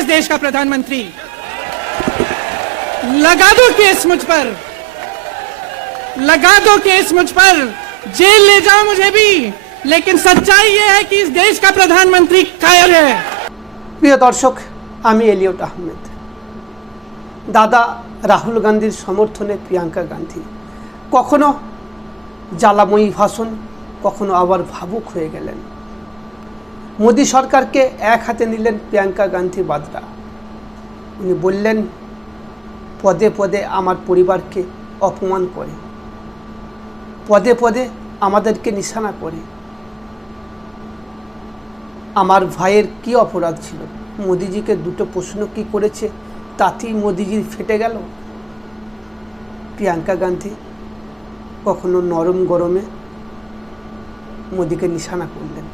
इस देश का प्रधानमंत्री। लगा दो केस मुझ पर, लगा दो केस मुझ पर, जेल ले जाओ मुझे भी, लेकिन सच्चाई यह है कि इस देश का प्रधानमंत्री कायर है। প্রিয় দর্শক, আমি এলিয়ট আহমেদ। দাদা রাহুল গান্ধীর সমর্থনে প্রিয়াঙ্কা গান্ধী কখনো জ্বালাময়ী ভাষণ, কখনো আবার ভাবুক হয়ে গেলেন। মোদী সরকারকে এক হাতে নিলেন প্রিয়াঙ্কা গান্ধী বাদ্রা। উনি বললেন, পদে পদে আমার পরিবারকে অপমান করে, পদে পদে আমাদেরকে নিশানা করে। আমার ভাইয়ের কি অপরাধ ছিল? মোদিজিকে দুটো প্রশ্ন কি করেছে তাতেই মোদিজির ফেটে গেল। প্রিয়াঙ্কা গান্ধী কখনো নরম গরমে মোদিকে নিশানা করলেন।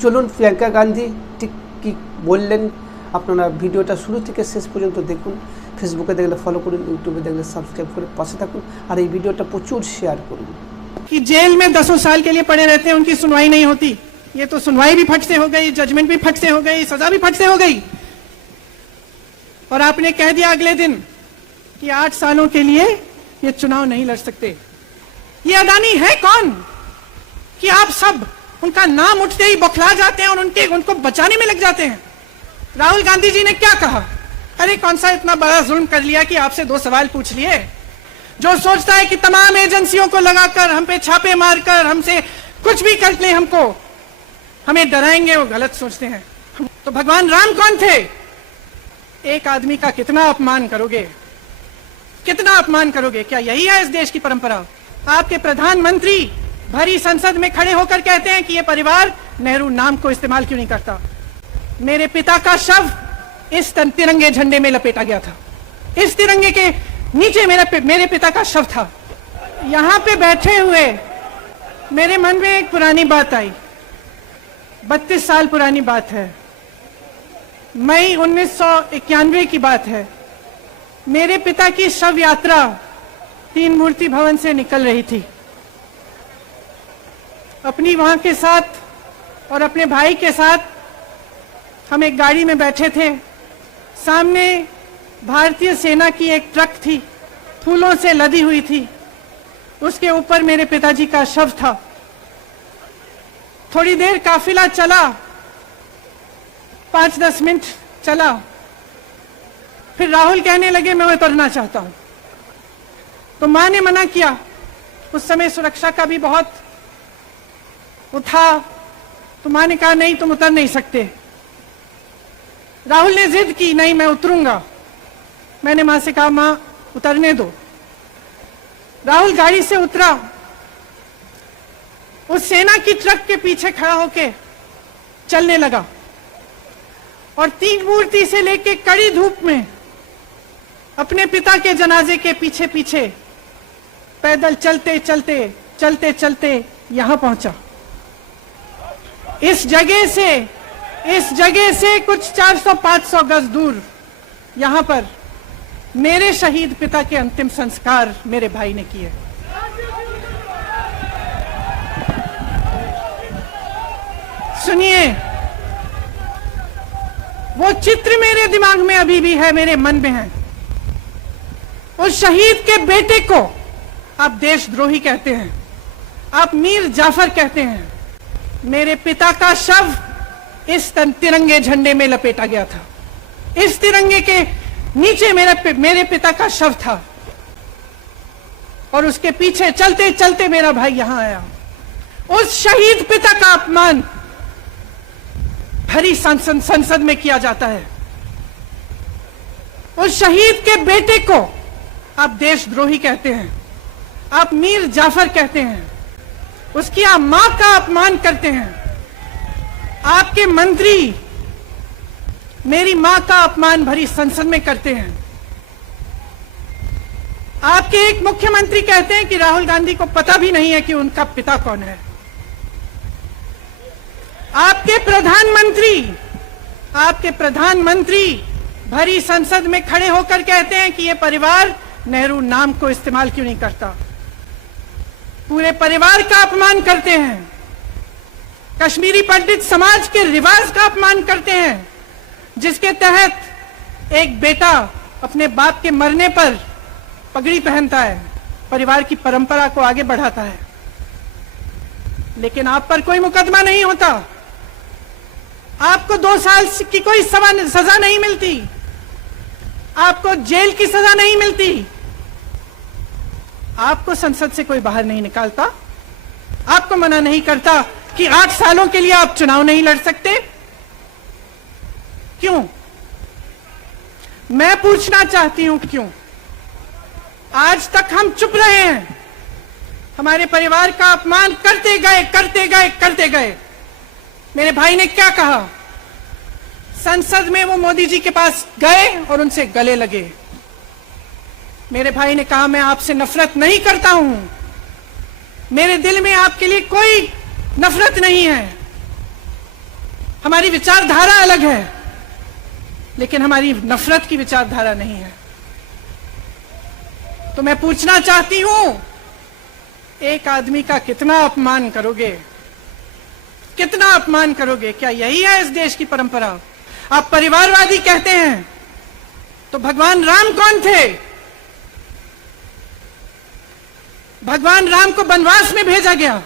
চলুন প্রিয়াঙ্কা গান্ধী ঠিক কী বললেন, আপনারা ভিডিওটা শুরু থেকে শেষ পর্যন্ত দেখুন। ফেসবুকে দেখলে ফলো করুন, ইউটিউবে দেখলে সাবস্ক্রাইব করে পাশে থাকুন, আর এই ভিডিওটা প্রচুর শেয়ার করুন। कि जेल में 10 साल के लिए पड़े रहते हैं, उनकी सुनवाई नहीं होती। ये तो सुनवाई भी फट से हो गई, जजमेंट भी फट से हो गई, सजा भी फट से हो गई। और आपने कह दिया अगले दिन कि 8 सालों के लिए ये चुनाव नहीं लड़ सकते। ये अडानी है कौन कि आप सब उनका नाम उठते ही बौखला जाते हैं और उनको बचाने में लग जाते हैं। राहुल गांधी जी ने क्या कहा? अरे कौन सा इतना बड़ा जुल्म कर लिया कि आपसे 2 सवाल पूछ लिए। जो सोचता है कि तमाम एजेंसियों को लगाकर, हम पे छापे मारकर, हमसे कुछ भी कर ले, हमको हमें डराएंगे, वो गलत सोचते हैं। तो भगवान राम कौन थे? एक आदमी का कितना अपमान करोगे, कितना अपमान करोगे? क्या यही है इस देश की परंपरा? आपके प्रधानमंत्री भरी संसद में खड़े होकर कहते हैं कि ये परिवार नेहरू नाम को इस्तेमाल क्यों नहीं करता। मेरे पिता का शव इस तिरंगे झंडे में लपेटा गया था, इस तिरंगे के नीचे मेरे पिता का शव था। यहां पे बैठे हुए मेरे मन में एक पुरानी बात आई, 32 साल पुरानी बात है, मई 1991 की बात है। मेरे पिता की शव यात्रा 3 मूर्ति भवन से निकल रही थी। अपनी वहां के साथ और अपने भाई के साथ हम एक गाड़ी में बैठे थे। सामने भारतीय सेना की एक ट्रक थी, फूलों से लदी हुई थी, उसके ऊपर मेरे पिताजी का शव था। थोड़ी देर काफिला चला, 5-10 मिनट चला, फिर राहुल कहने लगे मैं उतरना चाहता हूं। तो मां ने मना किया। उस समय सुरक्षा का भी बहुत था, तो मां ने कहा नहीं तुम उतर नहीं सकते। राहुल ने जिद की, नहीं मैं उतरूंगा। मैंने मां से कहा मां उतरने दो। राहुल गाड़ी से उतरा, उस सेना की ट्रक के पीछे खड़ा होके चलने लगा और 3 मूर्ति से लेके कड़ी धूप में अपने पिता के जनाजे के पीछे पीछे पैदल चलते चलते चलते चलते यहां पहुंचा। इस जगह से कुछ 400-500 गज दूर यहां पर मेरे शहीद पिता के अंतिम संस्कार मेरे भाई ने किए। सुनिए, वो चित्र मेरे दिमाग में अभी भी है, मेरे मन में है। उस शहीद के बेटे को आप देशद्रोही कहते हैं, आप मीर जाफर कहते हैं। मेरे पिता का शव इस तिरंगे झंडे में लपेटा गया था, इस तिरंगे के नीचे मेरे पिता का शव था और उसके पीछे चलते चलते मेरा भाई यहां आया। उस शहीद पिता का अपमान भरी संसद में किया जाता है। उस शहीद के बेटे को आप देशद्रोही कहते हैं, आप मीर जाफर कहते हैं, उसकी आप मां का अपमान करते हैं। आपके मंत्री मेरी मां का अपमान भरी संसद में करते हैं। आपके एक मुख्यमंत्री कहते हैं कि राहुल गांधी को पता भी नहीं है कि उनका पिता कौन है। आपके प्रधानमंत्री भरी संसद में खड़े होकर कहते हैं कि ये परिवार नेहरू नाम को इस्तेमाल क्यों नहीं करता। पूरे परिवार का अपमान करते हैं, कश्मीरी पंडित समाज के रिवाज का अपमान करते हैं, जिसके तहत एक बेटा अपने बाप के मरने पर पगड़ी पहनता है, परिवार की परंपरा को आगे बढ़ाता है। लेकिन आप पर कोई मुकदमा नहीं होता, आपको 2 साल की कोई सजा नहीं मिलती, आपको जेल की सजा नहीं मिलती, आपको संसद से कोई बाहर नहीं निकालता, आपको मना नहीं करता कि 8 सालों के लिए आप चुनाव नहीं लड़ सकते। क्यों? मैं पूछना चाहती हूं क्यों? आज तक हम चुप रहे हैं, हमारे परिवार का अपमान करते गए करते गए करते गए। मेरे भाई ने क्या कहा? संसद में वो मोदी जी के पास गए और उनसे गले लगे। मेरे भाई ने कहा मैं आपसे नफरत नहीं करता हूं, मेरे दिल में आपके लिए कोई नफरत नहीं है, हमारी विचारधारा अलग है, लेकिन हमारी नफरत की विचारधारा नहीं है। तो मैं पूछना चाहती हूं, एक आदमी का कितना अपमान करोगे? कितना अपमान करोगे? क्या यही है इस देश की परंपरा? आप परिवारवादी कहते हैं, तो भगवान राम कौन थे? भगवान राम को वनवास में भेजा गया,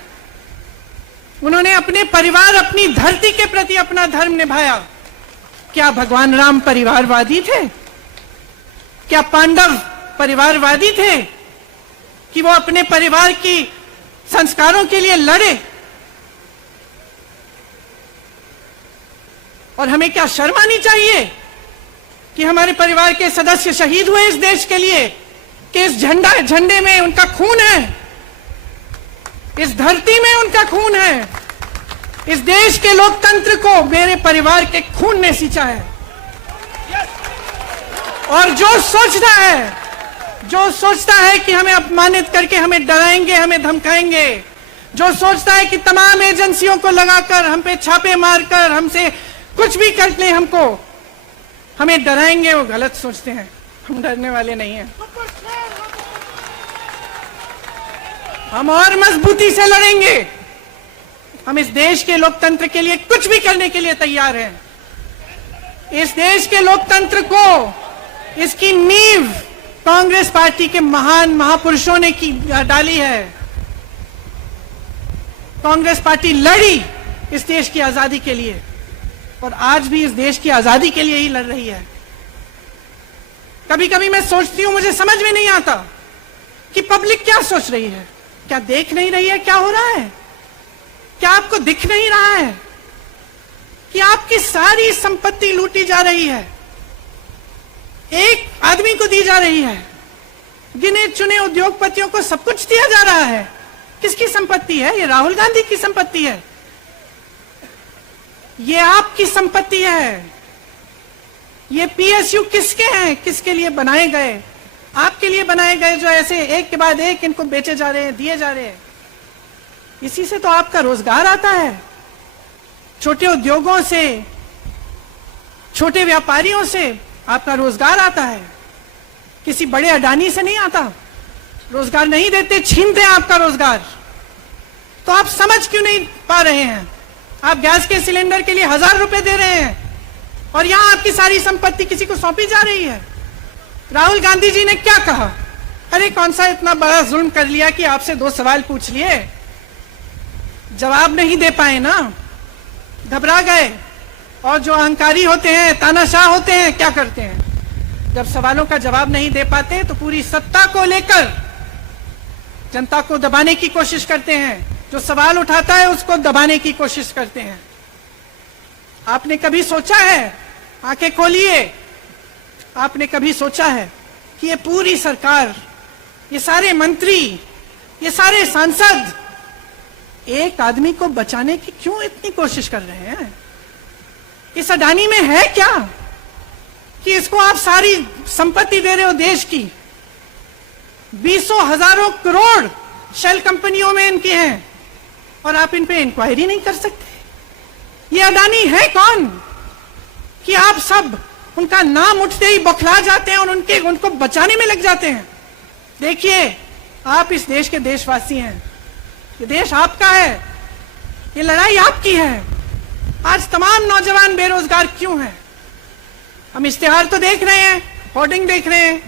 उन्होंने अपने परिवार, अपनी धरती के प्रति अपना धर्म निभाया। क्या भगवान राम परिवारवादी थे? क्या पांडव परिवारवादी थे कि वो अपने परिवार की संस्कारों के लिए लड़े? और हमें क्या शर्म आनी चाहिए कि हमारे परिवार के सदस्य शहीद हुए इस देश के लिए, कि इस झंडे में उनका खून है, इस धरती में उनका खून है, इस देश के लोकतंत्र को मेरे परिवार के खून ने सींचा है। और जो सोचता है कि हमें अपमानित करके हमें डराएंगे, हमें धमकाएंगे, जो सोचता है कि तमाम एजेंसियों को लगाकर हम पे छापे मारकर हमसे कुछ भी कर ले, हमको हमें डराएंगे, वो गलत सोचते हैं। हम डरने वाले नहीं हैं, हम और मजबूती से लड़ेंगे। हम इस देश के लोकतंत्र के लिए कुछ भी करने के लिए तैयार हैं। इस देश के लोकतंत्र को, इसकी नींव कांग्रेस पार्टी के महान महापुरुषों ने डाली है। कांग्रेस पार्टी लड़ी इस देश की आजादी के लिए और आज भी इस देश की आजादी के लिए ही लड़ रही है। कभी कभी मैं सोचती हूं, मुझे समझ में नहीं आता कि पब्लिक क्या सोच रही है। क्या देख नहीं रही है क्या हो रहा है? क्या आपको दिख नहीं रहा है कि आपकी सारी संपत्ति लूटी जा रही है, एक आदमी को दी जा रही है, गिने चुने उद्योगपतियों को सब कुछ दिया जा रहा है? किसकी संपत्ति है? ये राहुल गांधी की संपत्ति है, ये आपकी संपत्ति है। ये पीएसयू किसके हैं? किसके लिए बनाए गए? आपके लिए बनाए गए, जो ऐसे एक के बाद एक इनको बेचे जा रहे हैं, दिए जा रहे हैं। इसी से तो आपका रोजगार आता है, छोटे उद्योगों से, छोटे व्यापारियों से आपका रोजगार आता है, किसी बड़े अडानी से नहीं आता। रोजगार नहीं देते, छीनते हैं आपका रोजगार। तो आप समझ क्यों नहीं पा रहे हैं? आप गैस के सिलेंडर के लिए 1000 रुपए दे रहे हैं और यहां आपकी सारी संपत्ति किसी को सौंपी जा रही है। राहुल गांधी जी ने क्या कहा? अरे कौन सा इतना बड़ा जुल्म कर लिया कि आपसे 2 सवाल पूछ लिए, जवाब नहीं दे पाए ना, घबरा गए। और जो अहंकारी होते हैं, तानाशाह होते हैं, क्या करते हैं? जब सवालों का जवाब नहीं दे पाते तो पूरी सत्ता को लेकर जनता को दबाने की कोशिश करते हैं। जो सवाल उठाता है उसको दबाने की कोशिश करते हैं। आपने कभी सोचा है, आंखें खोलिए, आपने कभी सोचा है कि ये पूरी सरकार, ये सारे मंत्री, ये सारे सांसद एक आदमी को बचाने की क्यों इतनी कोशिश कर रहे हैं? इस अडानी में है क्या कि इसको आप सारी संपत्ति दे रहे हो देश की? 20,000 करोड़ शेल कंपनियों में इनके हैं और आप इन पे इंक्वायरी नहीं कर सकते। ये अडानी है कौन कि आप सब उनका नाम उठते ही बौखला जाते हैं और उनको बचाने में लग जाते हैं? देखिए, आप इस देश के देशवासी हैं, ये देश आपका है, ये लड़ाई आपकी है। आज तमाम नौजवान बेरोजगार क्यों हैं? हम इश्तिहार तो देख रहे हैं, होर्डिंग देख रहे हैं,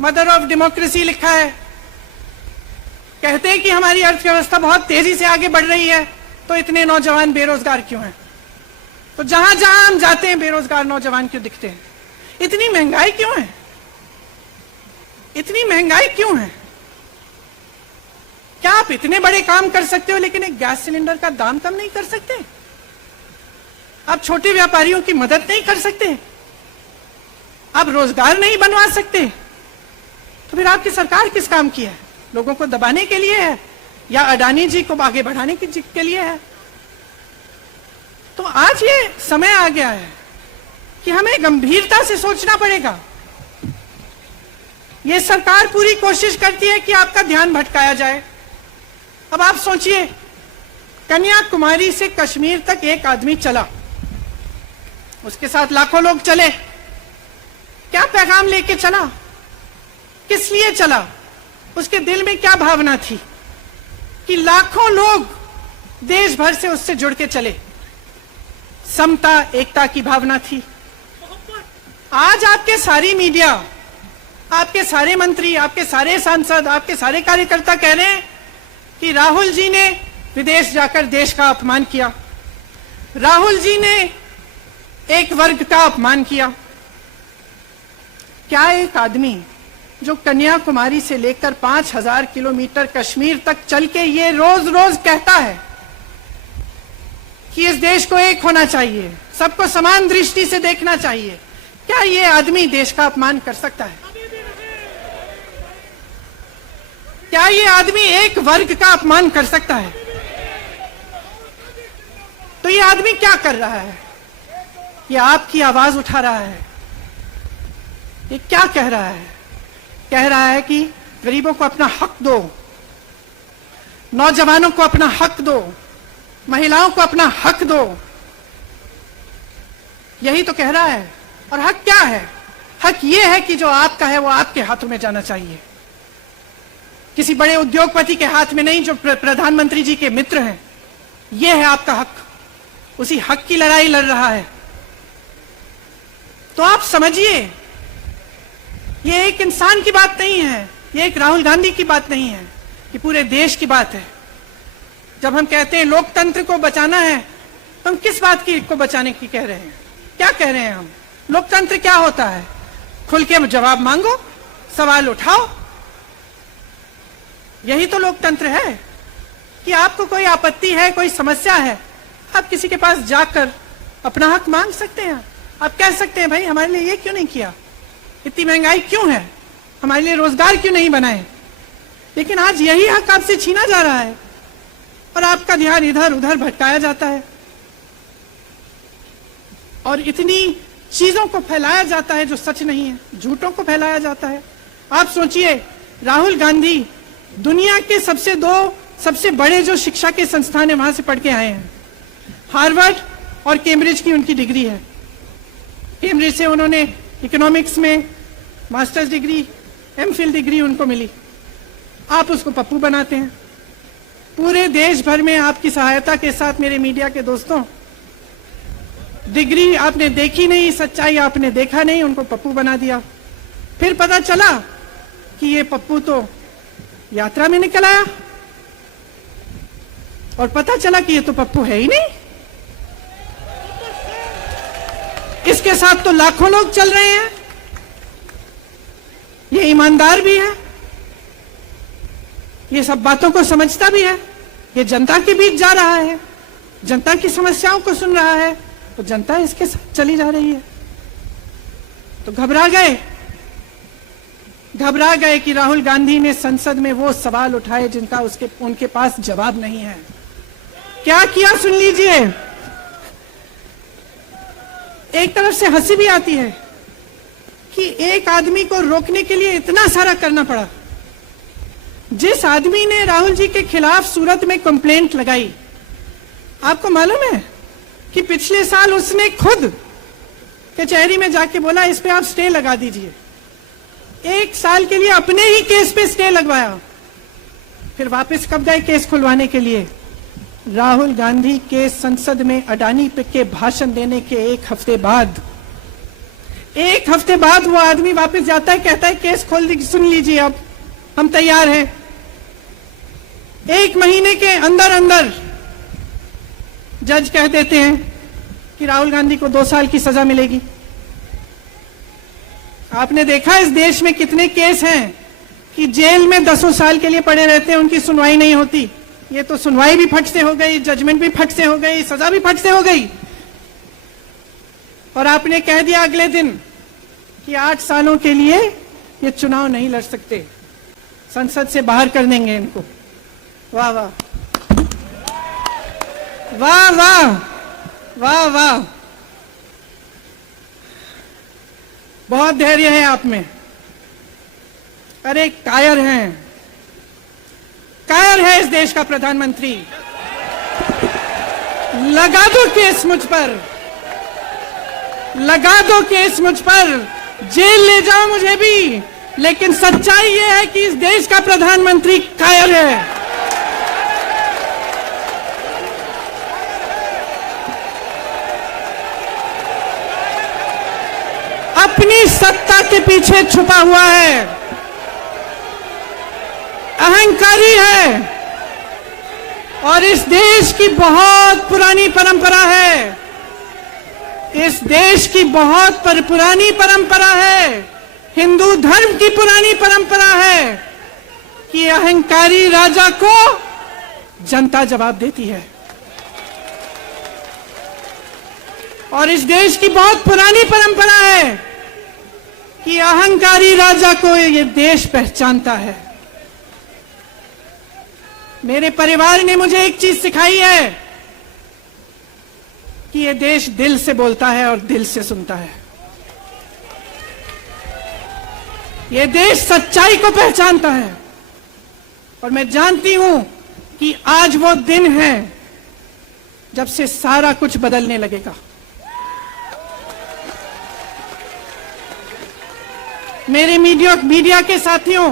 मदर ऑफ डेमोक्रेसी लिखा है, कहते हैं कि हमारी अर्थव्यवस्था बहुत तेजी से आगे बढ़ रही है, तो इतने नौजवान बेरोजगार क्यों हैं? तो जहां जहां हम जाते हैं बेरोजगार नौजवान क्यों दिखते हैं? इतनी महंगाई क्यों है? इतनी महंगाई क्यों है? क्या आप इतने बड़े काम कर सकते हो लेकिन एक गैस सिलेंडर का दाम कम नहीं कर सकते? आप छोटे व्यापारियों की मदद नहीं कर सकते? आप रोजगार नहीं बनवा सकते? तो फिर आपकी सरकार किस काम की है? लोगों को दबाने के लिए है या अडानी जी को आगे बढ़ाने के लिए है? तो आज ये समय आ गया है कि हमें गंभीरता से सोचना पड़ेगा। ये सरकार पूरी कोशिश करती है कि आपका ध्यान भटकाया जाए। अब आप सोचिए, कन्याकुमारी से कश्मीर तक एक आदमी चला, उसके साथ लाखों लोग चले, क्या पैगाम लेके चला? किस लिए चला? उसके दिल में क्या भावना थी कि लाखों लोग देश भर से उससे जुड़ के चले? समता, एकता की भावना थी। आज आपके सारी मीडिया, आपके सारे मंत्री, आपके सारे सांसद, आपके सारे कार्यकर्ता कह रहे हैं कि राहुल जी ने विदेश जाकर देश का अपमान किया, राहुल जी ने एक वर्ग का अपमान किया। क्या एक आदमी जो कन्याकुमारी से लेकर 5000 किलोमीटर कश्मीर तक चल के ये रोज रोज कहता है कि इस देश को एक होना चाहिए, सबको समान दृष्टि से देखना चाहिए, क्या ये आदमी देश का अपमान कर सकता है? क्या ये आदमी एक वर्ग का अपमान कर सकता है? तो ये आदमी क्या कर रहा है? ये आपकी आवाज उठा रहा है। ये क्या कह रहा है? कह रहा है कि गरीबों को अपना हक दो, नौजवानों को अपना हक दो, महिलाओं को अपना हक दो। यही तो कह रहा है। और हक क्या है? हक ये है कि जो आपका है वो आपके हाथों में जाना चाहिए, किसी बड़े उद्योगपति के हाथ में नहीं, जो प्रधानमंत्री जी के मित्र हैं। ये है आपका हक। उसी हक की लड़ाई लड़ रहा है। तो आप समझिए, ये एक इंसान की बात नहीं है, ये एक राहुल गांधी की बात नहीं है, ये पूरे देश की बात है। जब हम कहते हैं लोकतंत्र को बचाना है, तो हम किस बात की को बचाने की कह रहे हैं? क्या कह रहे हैं हम? लोकतंत्र क्या होता है? खुल के जवाब मांगो, सवाल उठाओ। यही तो लोकतंत्र है कि आपको कोई आपत्ति है, कोई समस्या है, आप किसी के पास जाकर अपना हक मांग सकते हैं। आप कह सकते हैं, भाई हमारे लिए ये क्यों नहीं किया, इतनी महंगाई क्यों है, हमारे लिए रोजगार क्यों नहीं बनाए? लेकिन आज यही हक आपसे छीना जा रहा है और आपका ध्यान इधर उधर भटकाया जाता है और इतनी चीजों को फैलाया जाता है जो सच नहीं है, झूठों को फैलाया जाता है। आप सोचिए, राहुल गांधी दुनिया के सबसे बड़े जो शिक्षा के संस्थान है वहां से पढ़ के आए हैं। हार्वर्ड और कैम्ब्रिज की उनकी डिग्री है। कैम्ब्रिज से उन्होंने इकोनॉमिक्स में मास्टर्स डिग्री, एमफिल डिग्री उनको मिली। आप उसको पप्पू बनाते हैं। पूरे देश भर में आपकी सहायता के साथ मेरे मीडिया के दोस्तों, डिग्री आपने देखी नहीं, सच्चाई आपने देखा नहीं, उनको पप्पू बना दिया। फिर पता चला कि ये पप्पू तो यात्रा में निकल आया और पता चला कि ये तो पप्पू है ही नहीं। इसके साथ तो लाखों लोग चल रहे हैं। ये ईमानदार भी है, ये सब बातों को समझता भी है, ये जनता के बीच जा रहा है, जनता की समस्याओं को सुन रहा है, तो जनता इसके साथ चली जा रही है। तो घबरा गए कि राहुल गांधी ने संसद में वो सवाल उठाए जिनका उनके पास जवाब नहीं है। क्या किया सुन लीजिए। एक तरफ से हंसी भी आती है कि एक आदमी को रोकने के लिए इतना सारा करना पड़ा। जिस आदमी ने राहुल जी के खिलाफ सूरत में कंप्लेंट लगाई, आपको मालूम है कि पिछले साल उसने खुद कचहरी में जाके बोला इस पे आप स्टे लगा दीजिए। 1 साल के लिए अपने ही केस पे स्टे लगवाया। फिर वापस कब गए केस खुलवाने के लिए? राहुल गांधी के संसद में अडानी के भाषण देने के 1 हफ्ते बाद एक हफ्ते बाद वो आदमी वापस जाता है, कहता है केस खोल दी, सुन लीजिए अब हम तैयार हैं। एक महीने के अंदर अंदर जज कह देते हैं कि राहुल गांधी को 2 साल की सजा मिलेगी। आपने देखा इस देश में कितने केस हैं कि जेल में 10 साल के लिए पड़े रहते हैं, उनकी सुनवाई नहीं होती। ये तो सुनवाई भी फट से हो गई, जजमेंट भी फट से हो गई, सजा भी फट से हो गई। और आपने कह दिया अगले दिन कि 8 सालों के लिए ये चुनाव नहीं लड़ सकते, संसद से बाहर कर देंगे इनको। वाह वाह वाह वाह वाह वाह, बहुत धैर्य है आप में। अरे कायर हैं, कायर है इस देश का प्रधानमंत्री। लगा दो केस मुझ पर, लगा दो केस मुझ पर, जेल ले जाओ मुझे भी, लेकिन सच्चाई यह है कि इस देश का प्रधानमंत्री कायर है। अपनी सत्ता के पीछे छुपा हुआ है, अहंकारी है, और इस देश की बहुत पुरानी परंपरा है, इस देश की बहुत पुरानी परंपरा है, हिंदू धर्म की पुरानी परंपरा है कि अहंकारी राजा को जनता जवाब देती है। और इस देश की बहुत पुरानी परंपरा है कि अहंकारी राजा को ये देश पहचानता है। मेरे परिवार ने मुझे एक चीज सिखाई है कि ये देश दिल से बोलता है और दिल से सुनता है। ये देश सच्चाई को पहचानता है, और मैं जानती हूं कि आज वो दिन है जब से सारा कुछ बदलने लगेगा। मेरे मीडिया के साथियों,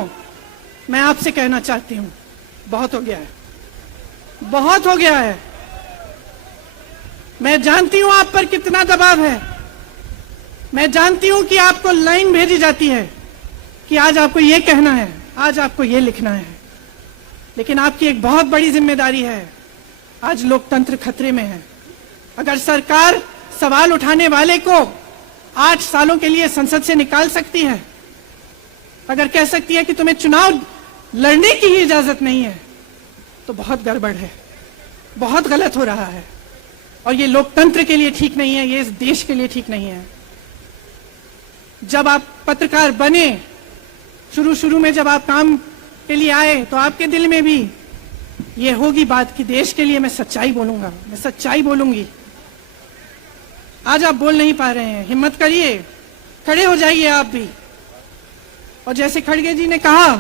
मैं आपसे कहना चाहती हूं, बहुत हो गया है, बहुत हो गया है। मैं जानती हूं आप पर कितना दबाव है, मैं जानती हूं कि आपको लाइन भेजी जाती है कि आज आपको ये कहना है, आज आपको ये लिखना है, लेकिन आपकी एक बहुत बड़ी जिम्मेदारी है। आज लोकतंत्र खतरे में है। अगर सरकार सवाल उठाने वाले को 8 सालों के लिए संसद से निकाल सकती है, अगर कह सकती है कि तुम्हें चुनाव लड़ने की ही इजाजत नहीं है, तो बहुत गड़बड़ है, बहुत गलत हो रहा है, और ये लोकतंत्र के लिए ठीक नहीं है, ये इस देश के लिए ठीक नहीं है। जब आप पत्रकार बने, शुरू में जब आप काम के लिए आए, तो आपके दिल में भी ये होगी बात कि देश के लिए मैं सच्चाई बोलूंगा, मैं सच्चाई बोलूंगी। आज आप बोल नहीं पा रहे हैं, हिम्मत करिए, खड़े हो जाइए आप भी। और जैसे खड़गे जी ने कहा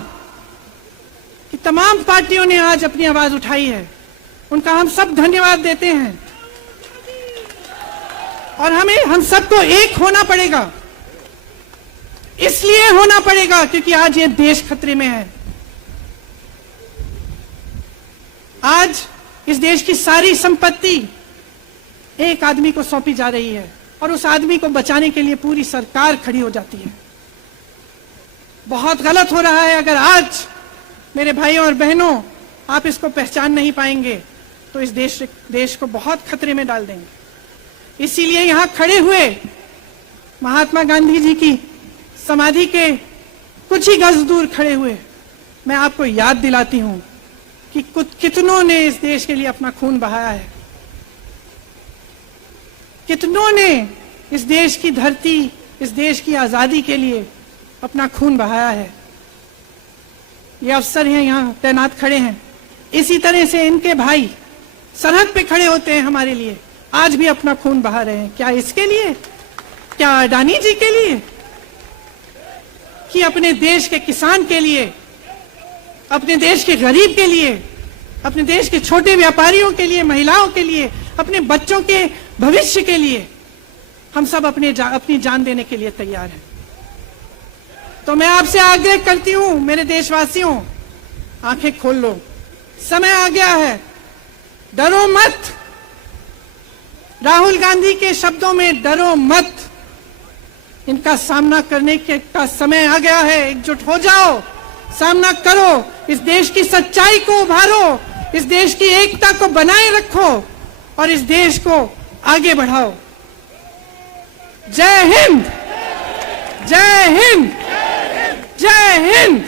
कि तमाम पार्टियों ने आज अपनी आवाज उठाई है, उनका हम सब धन्यवाद देते हैं। और हम सबको एक होना पड़ेगा, इसलिए होना पड़ेगा क्योंकि आज ये देश खतरे में है। आज इस देश की सारी संपत्ति एक आदमी को सौंपी जा रही है, और उस आदमी को बचाने के लिए पूरी सरकार खड़ी हो जाती है। बहुत गलत हो रहा है। अगर आज मेरे भाइयों और बहनों आप इसको पहचान नहीं पाएंगे, तो इस देश को बहुत खतरे में डाल देंगे। इसीलिए यहां खड़े हुए महात्मा गांधी जी की समाधि के कुछ ही गज दूर खड़े हुए मैं आपको याद दिलाती हूं कि कितनों ने इस देश के लिए अपना खून बहाया है, कितनों ने इस देश की धरती, इस देश की आजादी के लिए अपना खून बहाया है। ये अफसर हैं यहाँ तैनात खड़े हैं, इसी तरह से इनके भाई सरहद पे खड़े होते हैं हमारे लिए, आज भी अपना खून बहा रहे हैं। क्या इसके लिए, क्या अडानी जी के लिए, कि अपने देश के किसान के लिए, अपने देश के गरीब के लिए, अपने देश के छोटे व्यापारियों के लिए, महिलाओं के लिए, अपने बच्चों के भविष्य के लिए हम सब अपनी जान देने के लिए तैयार हैं। तो मैं आपसे आग्रह करती हूं, मेरे देशवासियों, आंखें खोल लो, समय आ गया है, डरो मत। राहुल गांधी के शब्दों में डरो मत। इनका सामना करने का समय आ गया है। एकजुट हो जाओ, सामना करो, इस देश की सच्चाई को उभारो, इस देश की एकता को बनाए रखो और इस देश को आगे बढ़ाओ। जय हिंद, जय हिंद, जय हिंद।